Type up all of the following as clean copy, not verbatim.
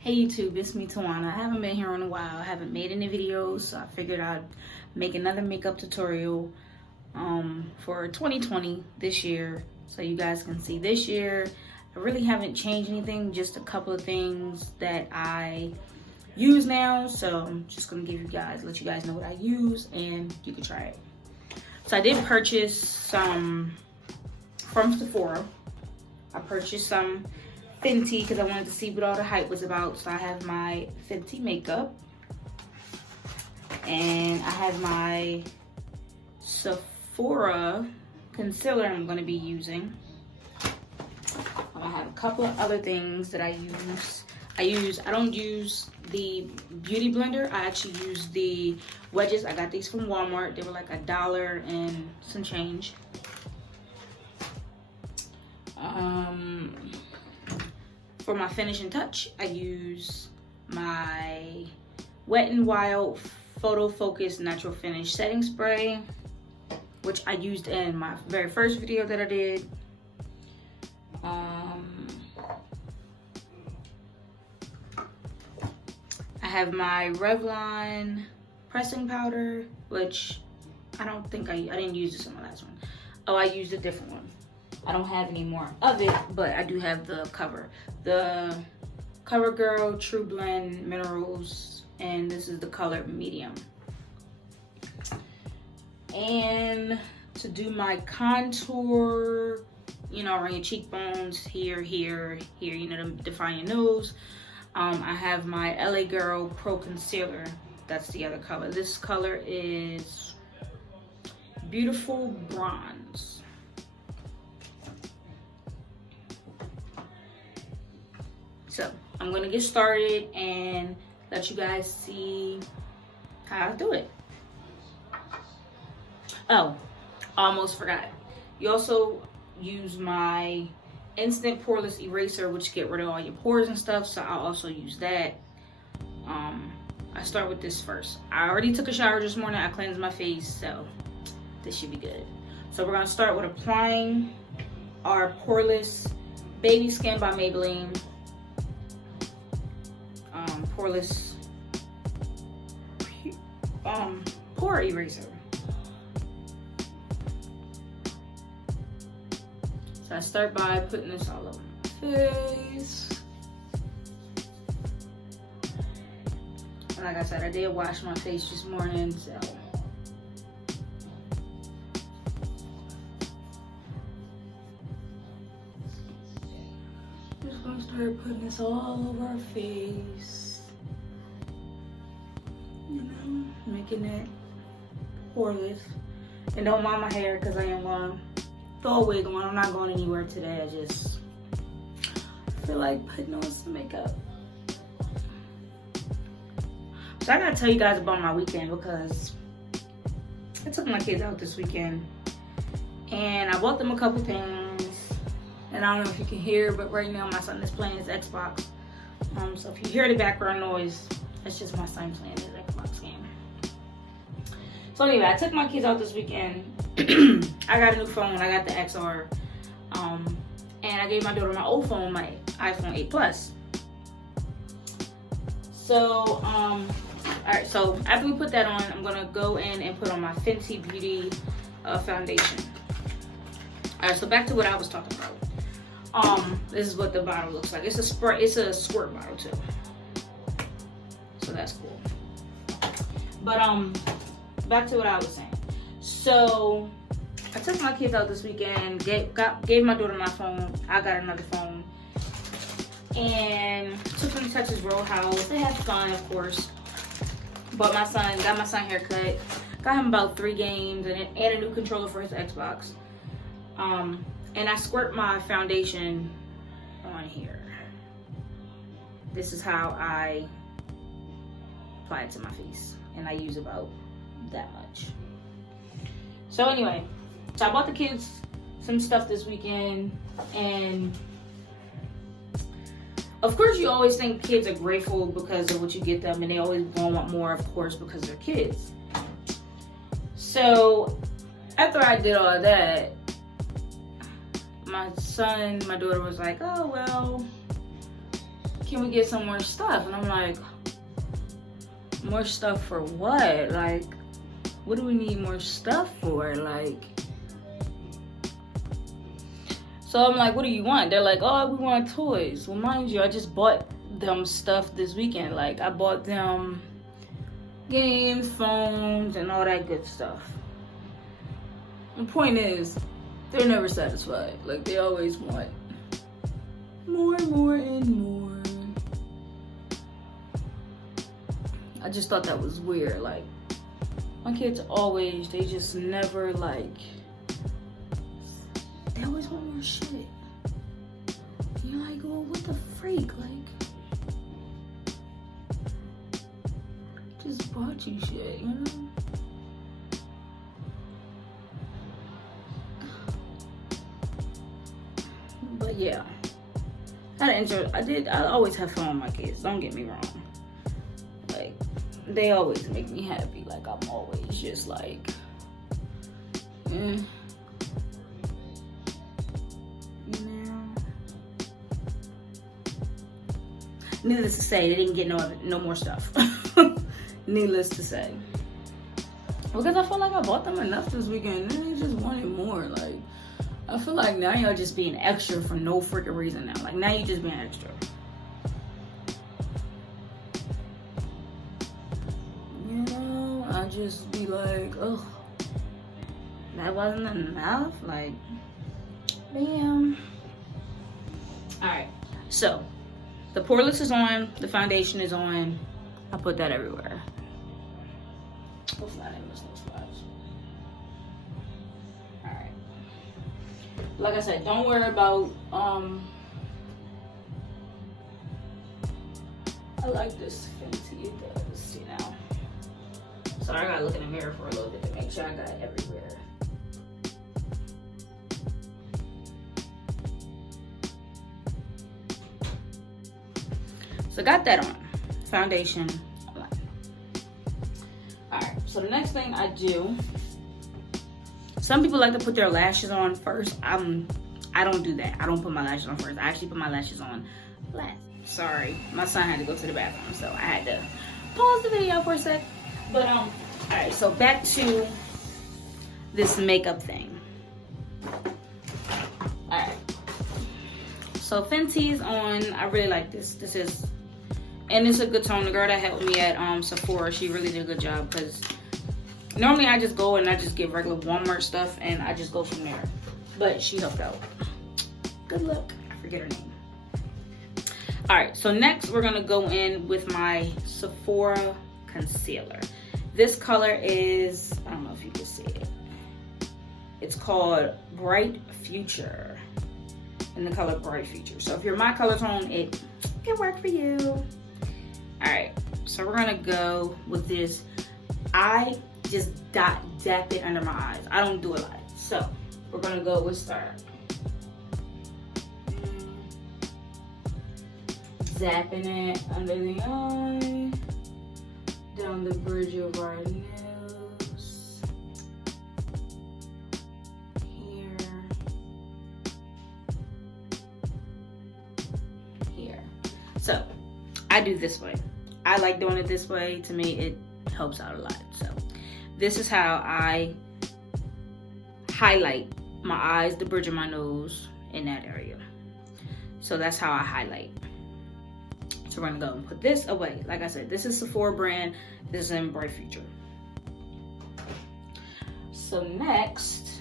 Hey YouTube, it's me Tawana. I haven't been here in a while. I haven't made any videos, so I figured I'd make another makeup tutorial for 2020 this year, so you guys can see this year. I really haven't changed anything, just a couple of things that I use now. So I'm just gonna let you guys know what I use, and you can try it. So I did purchase some from Sephora. I purchased some Fenty because I wanted to see what all the hype was about. So I have my Fenty makeup, and I have my Sephora concealer I'm going to be using. I have a couple of other things that I use. I don't use the beauty blender. I actually use the wedges. I got these from Walmart. They were like $1 and some change. For my finishing touch, I use my Wet n Wild Photo Focus Natural Finish Setting Spray, which I used in my very first video that I did. I have my Revlon pressing powder, which I don't think I didn't use this in my last one. Oh, I used a different one. I don't have any more of it, but I do have the CoverGirl True Blend Minerals, and this is the color medium. And to do my contour, you know, around your cheekbones, here, you know, to define your nose, I have my LA Girl Pro Concealer. That's the other color. This color is Beautiful Bronze. So I'm gonna get started and let you guys see how I do it. Oh, almost forgot. You also use my instant poreless eraser, which get rid of all your pores and stuff. So I'll also use that. I start with this first. I already took a shower this morning. I cleansed my face, so this should be good. So we're gonna start with applying our poreless Baby Skin by Maybelline. Poreless pore eraser. So I start by putting this all over my face. And like I said, I did wash my face this morning, so just gonna start putting this all over our face. You know, making it poreless. And don't mind my hair because I am going to throw a wig on. I'm not going anywhere today. I just feel like putting on some makeup. So I got to tell you guys about my weekend because I took my kids out this weekend. And I bought them a couple things. And I don't know if you can hear, but right now my son is playing his Xbox. So if you hear the background noise, that's just my son playing his Xbox game. So anyway, I took my kids out this weekend. I got a new phone. I got the XR. And I gave my daughter my old phone, my iPhone 8 Plus. So, alright, so after we put that on, I'm going to go in and put on my Fenty Beauty foundation. Alright, so back to what I was talking about. This is what the bottle looks like. It's a spray, it's a squirt bottle too. So that's cool. But back to what I was saying. So I took my kids out this weekend, gave my daughter my phone. I got another phone. And took them to Texas Roadhouse. They had fun, of course. But got my son haircut. Got him about 3 games and a new controller for his Xbox. And I squirt my foundation on here. This is how I apply it to my face. And I use about that much. So anyway, so I bought the kids some stuff this weekend, and of course you always think kids are grateful because of what you get them, and they always want more, of course, because they're kids. So after I did all of that, my daughter was like, oh well, can we get some more stuff? And I'm like, more stuff for what? Like, what do we need more stuff for? Like, so I'm like, what do you want? They're like, oh, we want toys. Well, mind you, I just bought them stuff this weekend. Like, I bought them games, phones, and all that good stuff. The point is, they're never satisfied. Like, they always want more and more and more. I just thought that was weird. Like, my kids always, they just never, like, they always want more shit. And you're like, well, what the freak? Like, just bought you shit, you know? But yeah, I always have fun with my kids, don't get me wrong. Like, they always make me happy. Like, I'm always just like, you know. Needless to say, they didn't get no more stuff. Needless to say, because I feel like I bought them enough this weekend, and they just wanted more. Like, I feel like now y'all just being extra for no freaking reason now. Like, now you just being extra. You know, I just be like, ugh, that wasn't enough. Like, damn. Alright, so the Poreless is on, the foundation is on. I put that everywhere. Hopefully I didn't miss those spots. Alright. Like I said, don't worry about I like this Fenty, it does, you know. So I gotta look in the mirror for a little bit to make sure I got it everywhere. So got that on. Foundation. Alright, so the next thing I do, some people like to put their lashes on first. I don't do that. I don't put my lashes on first. I actually put my lashes on last. Sorry, my son had to go to the bathroom, so I had to pause the video for a sec. But alright, so back to this makeup thing. Alright. So Fenty's on. I really like this. This is, and it's a good tone. The girl that helped me at Sephora, she really did a good job, because normally I just go and I just get regular Walmart stuff and I just go from there. But she helped out. Good luck. I forget her name. Alright, so next we're gonna go in with my Sephora concealer. This color is, I don't know if you can see it. It's called Bright Future. In the color Bright Future. So if you're my color tone, it can work for you. Alright, so we're gonna go with this. I just dap it under my eyes. I don't do a lot. So we're gonna go with start. Zapping it under the eye, down the bridge of our nose, here. So I do this way. I like doing it this way. To me, it helps out a lot. So this is how I highlight my eyes, the bridge of my nose, in that area. So that's how I highlight. So we're gonna go and put this away. Like I said, this is Sephora brand. This is in Bright Future. So next,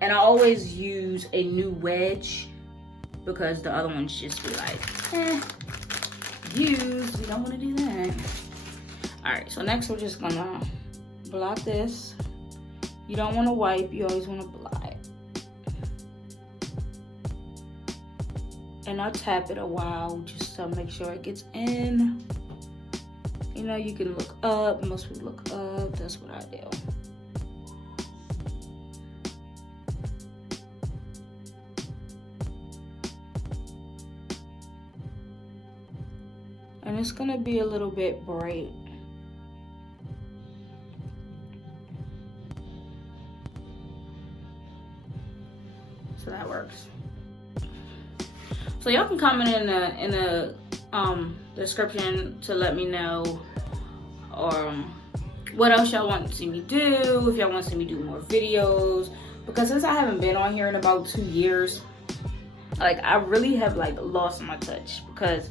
and I always use a new wedge because the other ones just be like, used. We don't want to do that. All right, so next we're just gonna blot this. You don't want to wipe, you always want to blot. And I'll tap it a while just to make sure it gets in. You know, you can look up. Most people look up. That's what I do. And it's gonna be a little bit bright. So that works. So y'all can comment in the description to let me know what else y'all want to see me do, if y'all want to see me do more videos, because since I haven't been on here in about 2 years, like I really have like lost my touch, because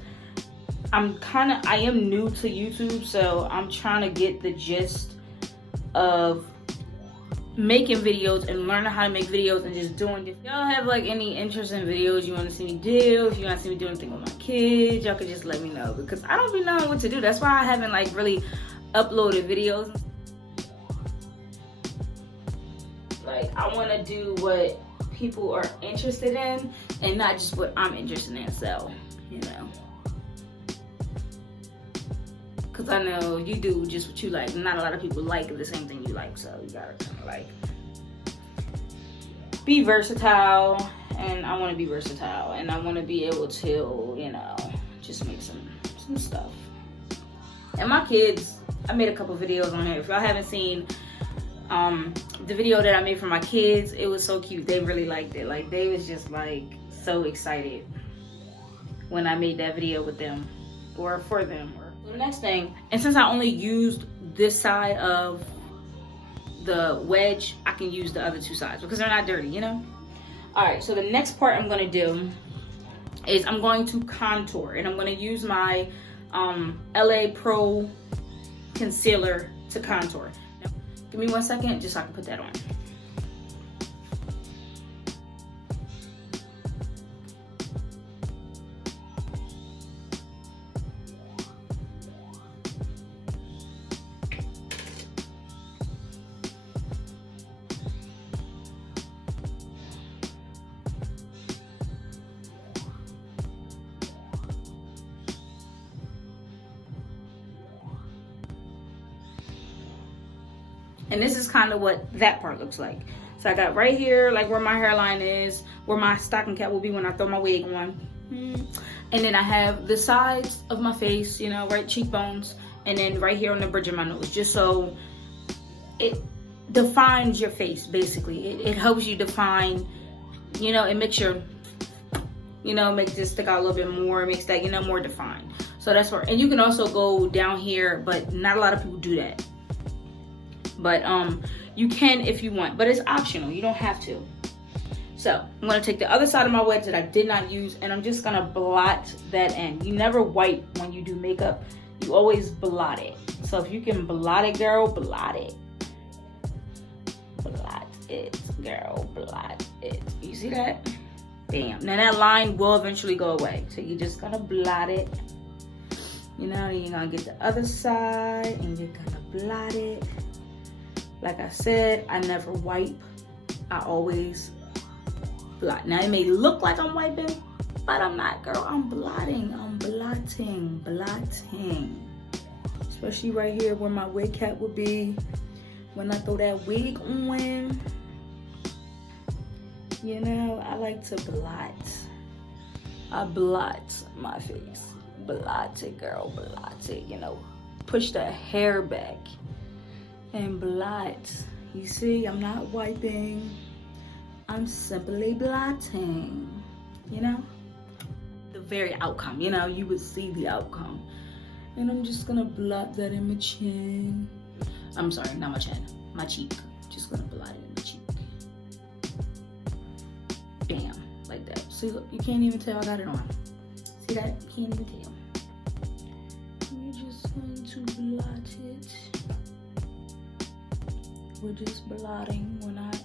I am new to YouTube, so I'm trying to get the gist of making videos and learning how to make videos and just doing it. If y'all have like any interesting videos you want to see me do, if you want to see me do anything with my kids, y'all can just let me know, because I don't be knowing what to do. That's why I haven't like really uploaded videos. Like I want to do what people are interested in and not just what I'm interested in. So, you know, because I know you do just what you like. Not a lot of people like the same thing you like, so you gotta kind of like be versatile. And I want to be versatile, and I want to be able to, you know, just make some stuff. And my kids, I made a couple videos on here. If y'all haven't seen the video that I made for my kids, it was so cute. They really liked it. Like they was just like so excited when I made that video with them or for them. The next thing, and since I only used this side of the wedge, I can use the other two sides because they're not dirty, you know? All right, so the next part I'm gonna do is I'm going to contour, and I'm gonna use my LA Pro concealer to contour. Now, give me 1 second just so I can put that on. And this is kind of what that part looks like. So I got right here, like where my hairline is, where my stocking cap will be when I throw my wig on. And then I have the sides of my face, you know, right cheekbones. And then right here on the bridge of my nose, just so it defines your face, basically. It helps you define, you know, it makes your, you know, makes it stick out a little bit more, makes that, you know, more defined. So that's where, and you can also go down here, but not a lot of people do that. But you can if you want, but it's optional. You don't have to. So I'm gonna take the other side of my wedge that I did not use, and I'm just gonna blot that in. You never wipe when you do makeup. You always blot it. So if you can blot it, girl, blot it. Blot it, girl, blot it. You see that? Bam. Now that line will eventually go away. So you're just gonna blot it. You know, then you're gonna get the other side and you're gonna blot it. Like I said, I never wipe. I always blot. Now it may look like I'm wiping, but I'm not, girl. I'm blotting. I'm blotting, blotting. Especially right here where my wig cap would be when I throw that wig on. You know, I like to blot. I blot my face. Blot it, girl, blot it. You know, push the hair back and blot. You see, I'm not wiping. I'm simply blotting, you know? The very outcome, you know, you would see the outcome. And I'm just gonna blot that in my chin. I'm sorry, not my chin, my cheek. Just gonna blot it in my cheek. Bam, like that. See, look, you can't even tell I got it on. See that? You can't even tell. We're just going to blot it. We're just blotting, we're not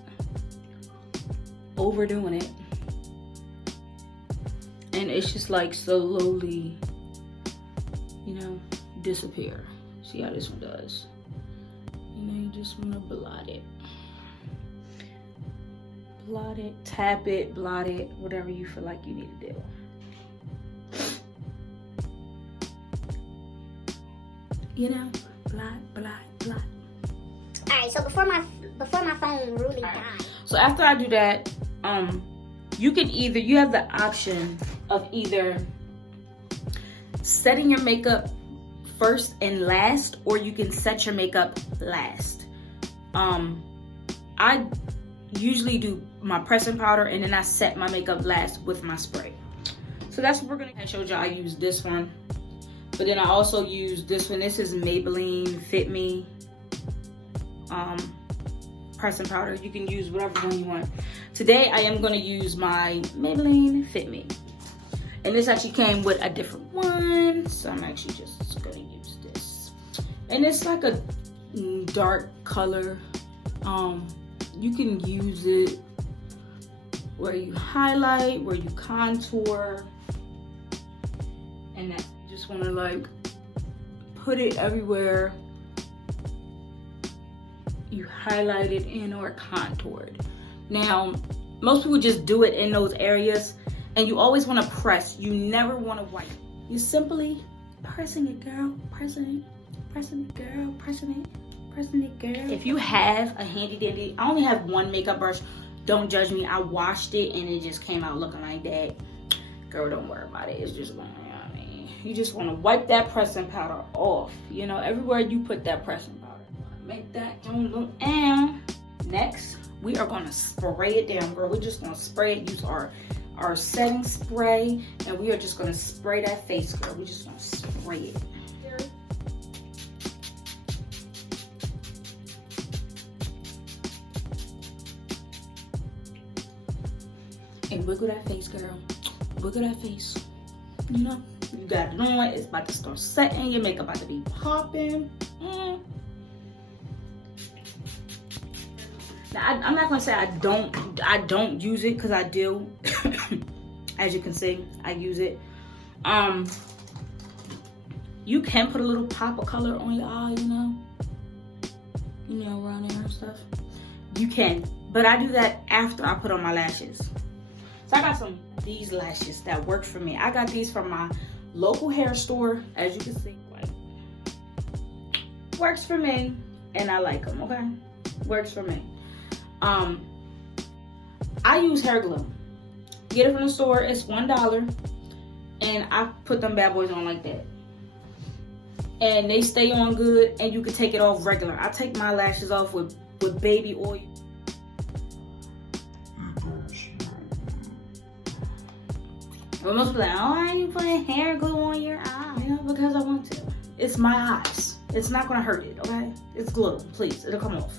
overdoing it. And it's just like slowly, you know, disappear. See how this one does? You know, you just wanna blot it. Blot it, tap it, blot it, whatever you feel like you need to do. You know, blot, blot, blot. Alright, so before my phone really died. So after I do that, you can either, you have the option of either setting your makeup first and last, or you can set your makeup last. I usually do my pressing powder and then I set my makeup last with my spray. So that's what we're gonna. I showed y'all I use this one, but then I also use this one. This is Maybelline Fit Me pressing powder. You can use whatever one you want. Today I am gonna use my Maybelline Fit Me, and this actually came with a different one, so I'm actually just gonna use this. And it's like a dark color. You can use it where you highlight, where you contour, and that you just want to like put it everywhere you highlight it in or contoured. Now, most people just do it in those areas, and you always want to press. You never want to wipe. You simply pressing it, girl, pressing it, girl, pressing it, girl. If you have a handy dandy, I only have one makeup brush. Don't judge me. I washed it and it just came out looking like that. Girl, don't worry about it. It's just going. I mean, you just want to wipe that pressing powder off. You know, everywhere you put that pressing powder. Make that don't look down. Next, we are gonna spray it down, girl. We're just gonna spray it. Use our setting spray, and we are just gonna spray that face, girl. We're just gonna spray it. And wiggle that face, girl. Wiggle that face. You know, you got it on. It's about to start setting. Your makeup about to be popping. Now, I'm not gonna say I don't use it, because I do. As you can see, I use it. You can put a little pop of color on your eye, you know, around there and stuff. You can, but I do that after I put on my lashes. So I got these lashes that work for me. I got these from my local hair store, as you can see. Works for me, and I like them. Okay, works for me. I use hair glue. Get it from the store. It's $1, and I put them bad boys on like that, and they stay on good. And you can take it off regular. I take my lashes off with baby oil. Well, most people are like, oh, why are you putting hair glue on your eye? You know, because I want to. It's my eyes. It's not gonna hurt it. Okay, it's glue. Please, it'll come off.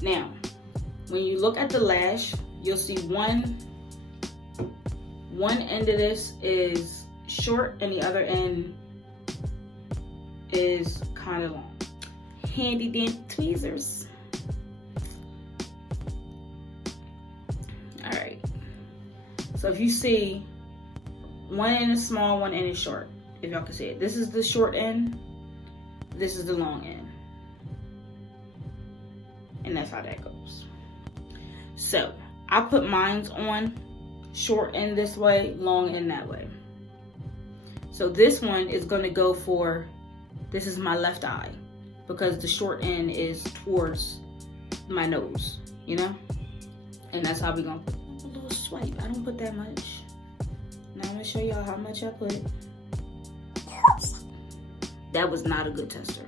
Now, when you look at the lash, you'll see one end of this is short and the other end is kind of long. Handy dandy tweezers. All right. So if you see, one end is small, one end is short. If y'all can see it, this is the short end. This is the long end. And that's how that goes. So I put mine on short end this way, long end that way. So this one is gonna go for, this is my left eye, because the short end is towards my nose, you know? And that's how we gonna put a little swipe. I don't put that much. Now I'm gonna show y'all how much I put. That was not a good tester.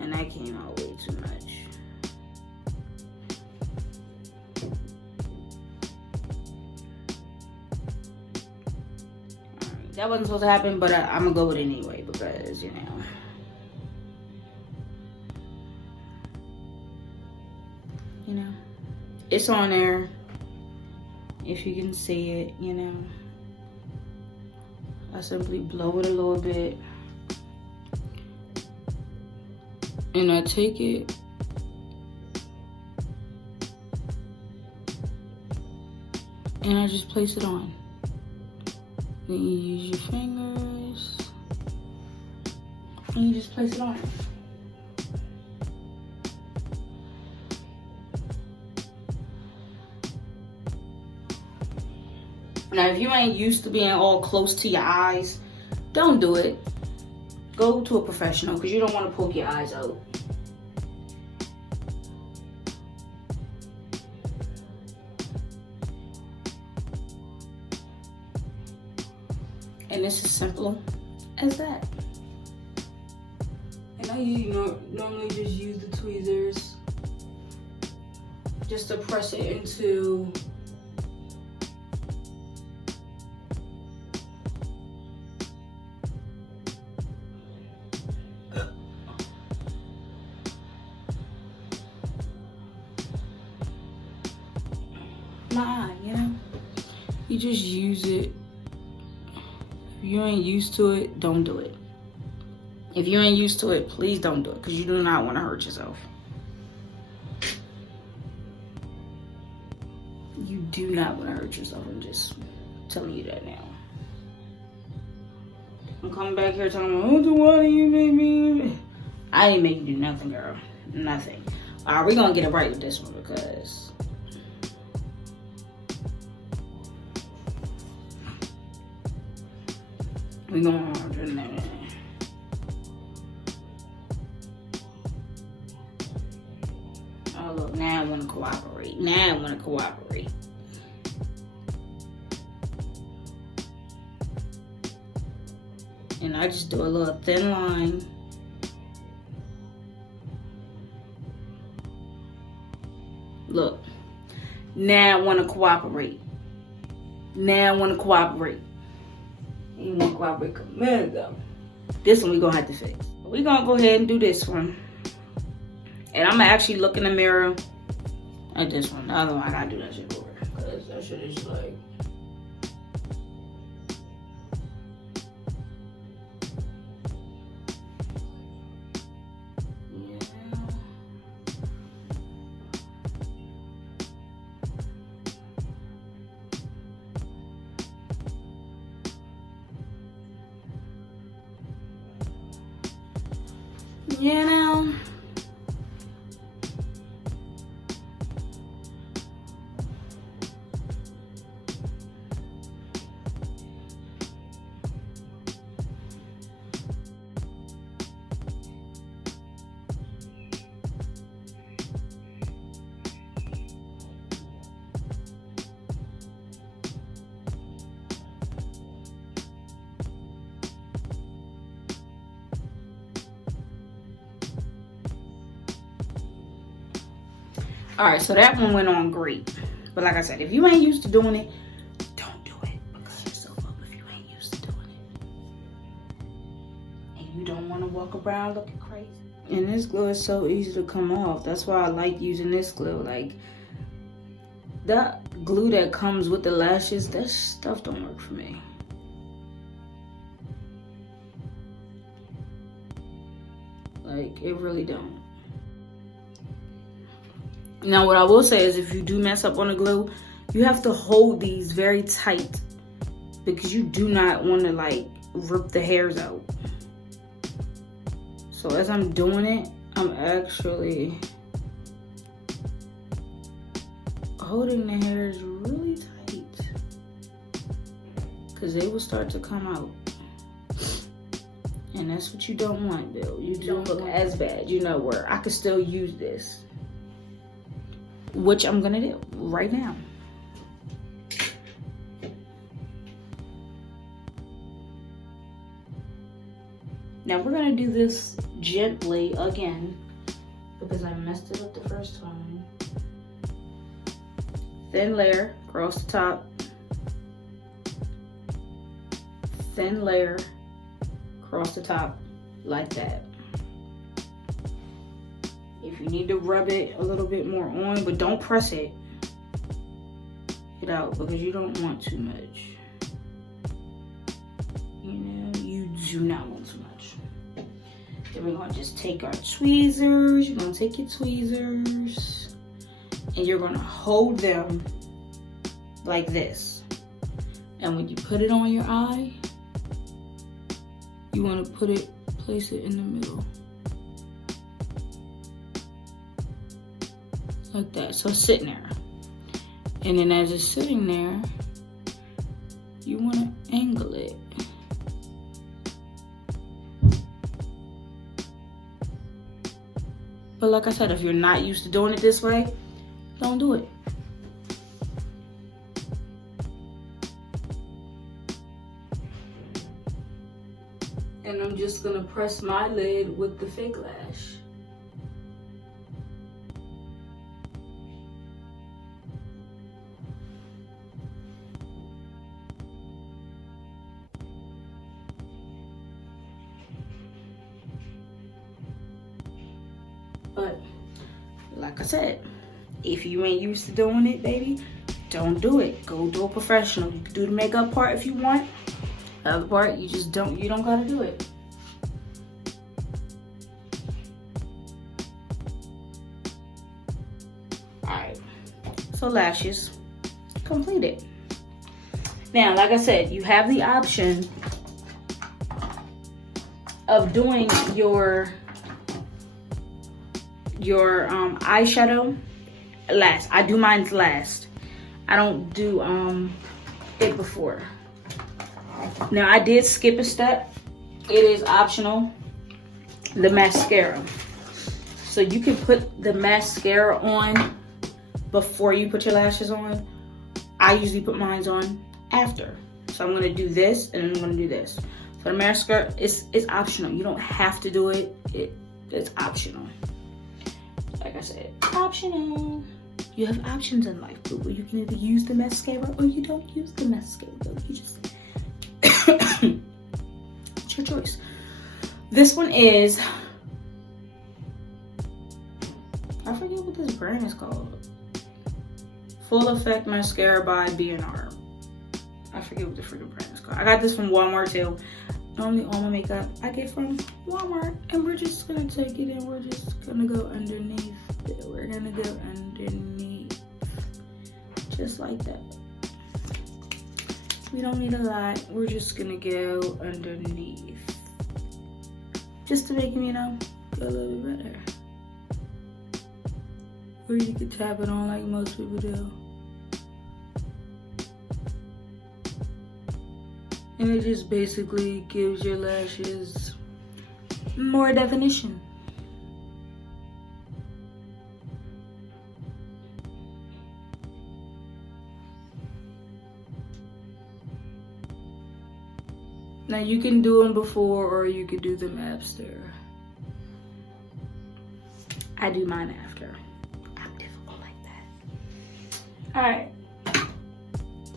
And that came out way too much. Alright, that wasn't supposed to happen, but I'm gonna go with it anyway, because, you know. It's on there. If you can see it, you know. I simply blow it a little bit. And I take it and I just place it on. Then you use your fingers and you just place it on. Now, if you ain't used to being all close to your eyes, don't do it. Go to a professional, because you don't want to poke your eyes out. And it's as simple as that. And I normally just use the tweezers just to press it into You just use it. If you ain't used to it, don't do it. If you ain't used to it, please don't do it, because you do not want to hurt yourself. You do not want to hurt yourself. I'm just telling you that now. I'm coming back here talking about, oh, why do you make me? I didn't make you do nothing, girl. Nothing. All right, we're going to get it right with this one, because we're going to do that. Oh, look, now I want to cooperate. Now I want to cooperate. And I just do a little thin line. Look, now I want to cooperate. Now I want to cooperate. You want to cooperate a minute ago. This one we going to have to fix. We're going to go ahead and do this one. And I'm going to actually look in the mirror at this one. The other one, I got to do that shit over. Because that shit is like... Yeah, now. All right, so that one went on great. But like I said, if you ain't used to doing it, don't do it. Because yourself up if you ain't used to doing it. And you don't want to walk around looking crazy. And this glue is so easy to come off. That's why I like using this glue. Like, that glue that comes with the lashes, that stuff don't work for me. Like, it really don't. Now, what I will say is if you do mess up on the glue, you have to hold these very tight because you do not want to, like, rip the hairs out. So as I'm doing it, I'm actually holding the hairs really tight because they will start to come out. And that's what you don't want, Bill. You don't look as bad. You know where I could still use this. Which I'm gonna do right now. Now we're gonna do this gently again because I messed it up the first time. Thin layer across the top. Thin layer across the top like that. If you need to rub it a little bit more on, but don't press it out because you don't want too much. You know, you do not want too much. Then we're gonna just take our tweezers. You're gonna take your tweezers and you're gonna hold them like this. And when you put it on your eye, you wanna place it in the middle. Like that, so it's sitting there. And then as it's sitting there, you want to angle it. But like I said, if you're not used to doing it this way, don't do it. And I'm just gonna press my lid with the fake lash. But like I said, if you ain't used to doing it, baby, don't do it. Go do a professional. You can do the makeup part if you want. The other part, you don't gotta do it. Alright, so lashes completed. Now, like I said, you have the option of doing your eyeshadow last. I do mine last. I don't do it before. Now, I did skip a step. It is optional. The mascara. So you can put the mascara on before you put your lashes on. I usually put mine on after. So I'm gonna do this and I'm gonna do this. So the mascara is optional. You don't have to do it. It's optional. Like I said, optional. You have options in life, boo. You can either use the mascara or you don't use the mascara. You just it's your choice. This one is, I forget what this brand is called. Full Effect Mascara by B&R. I forget what the freaking brand is called. I got this from Walmart too. Normally all my makeup I get from Walmart. And we're just gonna take it and we're just gonna go underneath. We're gonna go underneath. Just like that. We don't need a lot. We're just gonna go underneath. Just to make them, you know, go a little bit better. Or you could tap it on like most people do. And it just basically gives your lashes more definition. Now you can do them before or you could do them after. I do mine after. I'm difficult like that. Alright.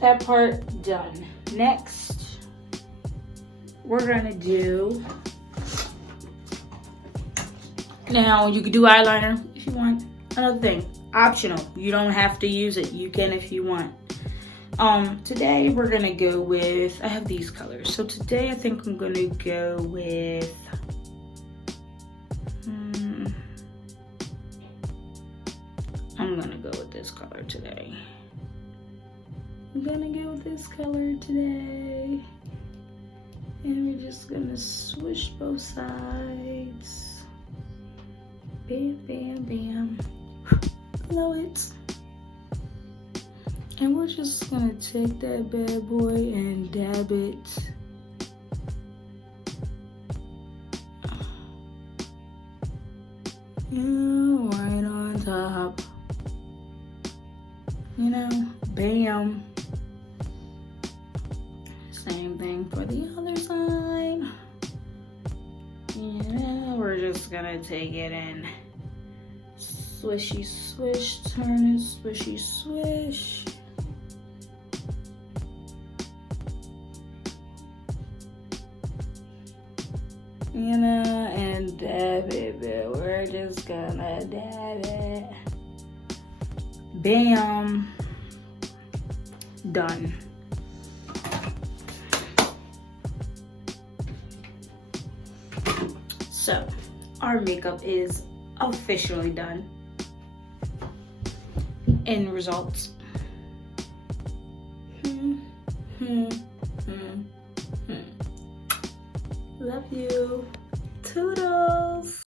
That part done. Next, we're gonna do, now you could do eyeliner if you want. Another thing, optional. You don't have to use it. You can if you want. Today we're gonna go with, I have these colors. So today I think I'm gonna go with, I'm gonna go with this color today. I'm gonna go with this color today. And we're just gonna swish both sides. Bam, bam, bam. Blow it. And we're just gonna take that bad boy and dab it. Right on top. You know, bam. Same thing for the other side. Yeah, we're just gonna take it and swishy swish, turn it, swishy swish. You know, and dab it, but we're just gonna dab it. Bam. Done. So, our makeup is officially done. End results. Love you. Toodles.